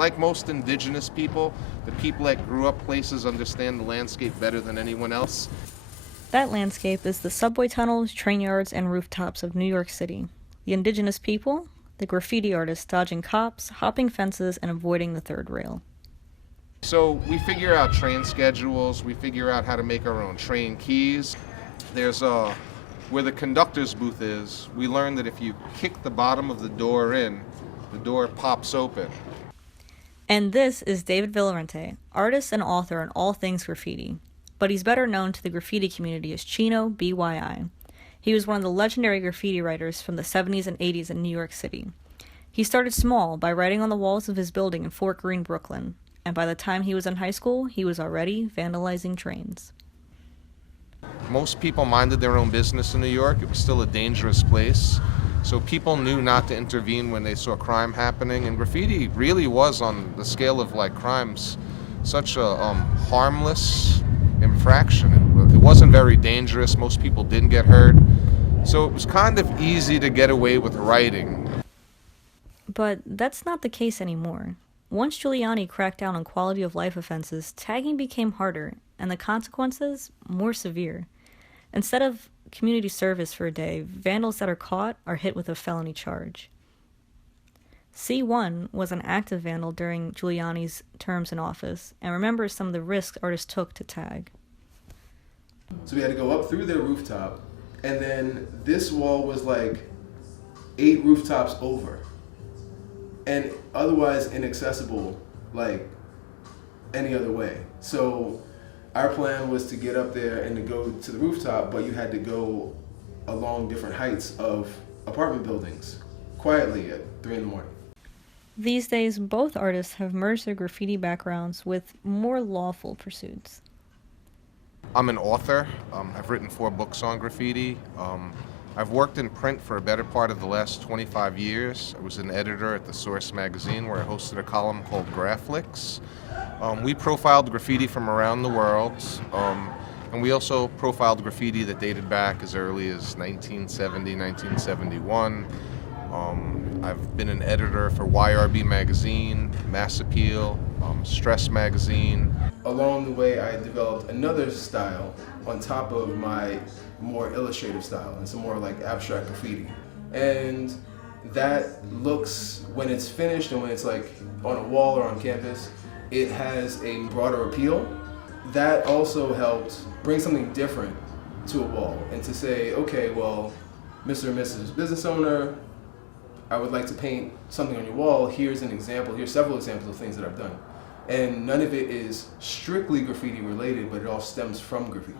like most indigenous people, the people that grew up places understand the landscape better than anyone else. That landscape is the subway tunnels, train yards, and rooftops of New York City. The indigenous people, the graffiti artists dodging cops, hopping fences, and avoiding the third rail. So we figure out train schedules, we figure out how to make our own train keys. There's where the conductor's booth is, we learned that if you kick the bottom of the door in, the door pops open. And this is David Villarente, artist and author on all things graffiti, but he's better known to the graffiti community as Chino BYI. He was one of the legendary graffiti writers from the 70s and 80s in New York City. He started small by writing on the walls of his building in Fort Greene, Brooklyn, and by the time he was in high school, he was already vandalizing trains. Most people minded their own business in New York. It was still a dangerous place. So people knew not to intervene when they saw crime happening. And graffiti really was, on the scale of like crimes, such a harmless infraction. It wasn't very dangerous. Most people didn't get hurt. So it was kind of easy to get away with writing. But that's not the case anymore. Once Giuliani cracked down on quality of life offenses, tagging became harder, and the consequences more severe. Instead of community service for a day, vandals that are caught are hit with a felony charge. C1 was an active vandal during Giuliani's terms in office and remembers some of the risks artists took to tag. So we had to go up through their rooftop, and then this wall was like 8 rooftops over, and otherwise inaccessible like any other way. So our plan was to get up there and to go to the rooftop, but you had to go along different heights of apartment buildings quietly at 3 in the morning. These days, both artists have merged their graffiti backgrounds with more lawful pursuits. I'm an author. I've written 4 books on graffiti. I've worked in print for a better part of the last 25 years. I was an editor at The Source magazine where I hosted a column called Graphics. We profiled graffiti from around the world, and we also profiled graffiti that dated back as early as 1970, 1971. I've been an editor for YRB magazine, Mass Appeal, Stress magazine. Along the way, I developed another style on top of my more illustrative style, and some more like abstract graffiti. And that looks, when it's finished and when it's like on a wall or on canvas, it has a broader appeal. That also helped bring something different to a wall and to say, okay, well, Mr. and Mrs. Business Owner, I would like to paint something on your wall. Here's an example, here's several examples of things that I've done. And none of it is strictly graffiti related, but it all stems from graffiti.